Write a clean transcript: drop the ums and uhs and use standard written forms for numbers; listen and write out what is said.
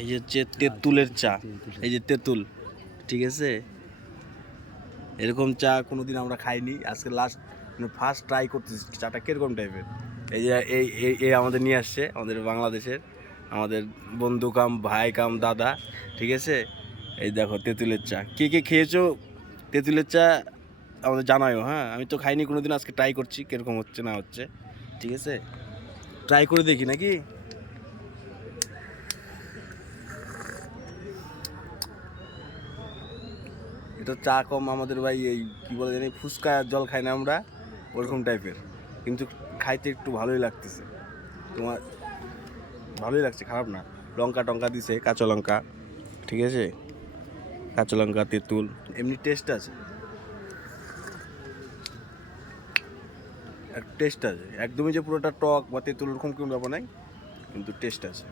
এই যে হচ্ছে তেঁতুলের চা, এই যে তেঁতুল, ঠিক আছে। এরকম চা কোনোদিন আমরা খাইনি, আজকে লাস্ট ফার্স্ট ট্রাই করতেছি চাটা কীরকম টাইপের। এই যে এই আমাদের নিয়ে আসছে আমাদের বাংলাদেশের আমাদের বন্ধু কাম ভাই কাম দাদা, ঠিক আছে। এই দেখো তেঁতুলের চা, কে কে খেয়েছো তেঁতুলের চা আমাদের জানায়ও। হ্যাঁ, আমি তো খাইনি কোনোদিন, আজকে ট্রাই করছি কীরকম হচ্ছে না হচ্ছে, ঠিক আছে। ট্রাই করে দেখি নাকি। এটা চা কম আমাদের ভাই, এই কী বলে জানি ফুচকা জল খাই না আমরা, ওরকম টাইপের, কিন্তু খাইতে একটু ভালোই লাগতেছে। তোমার ভালোই লাগছে, খারাপ না। লঙ্কা টঙ্কা দিছে, কাঁচা লঙ্কা, ঠিক আছে, কাঁচা লঙ্কা তেঁতুল, এমনি টেস্ট আছে, টেস্ট আছে একদমই যে পুরোটা টক বা তেঁতুল ওরকম কোনো ব্যাপার নাই, কিন্তু টেস্ট আছে।